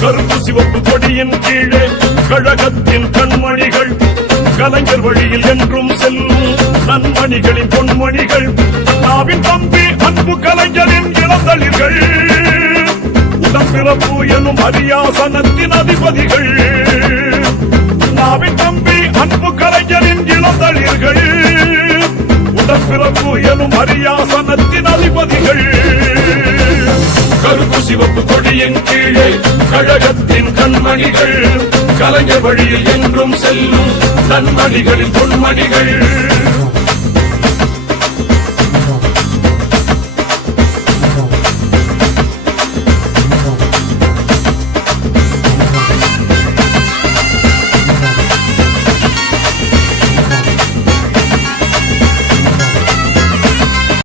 கருப்பு சிவப்பு கொடியின் கீழே கழகத்தின் கண்மணிகள் கலைஞர் வழியில் என்றும் செல்லும் நன்மணிகளின் பொன்மணிகள் நாவின் தம்பி அன்பு கலைஞரின் இளந்தளிர்கள் உடம்பிறப்பு எனும் அரியாசனத்தின் அதிபதிகள் நாவின் தம்பி அன்பு கலைஞரின் இளந்தளிர்கள் உடம்பிறப்பு எனும் அரியாசனத்தின் அதிபதிகள் கருப்பு சிவப்பு கொடியின் கீழே கழகத்தின் கண்மணிகள் கலைஞர் வழியில் என்றும் செல்லும் நன்மணிகளின் பொன்மணிகள்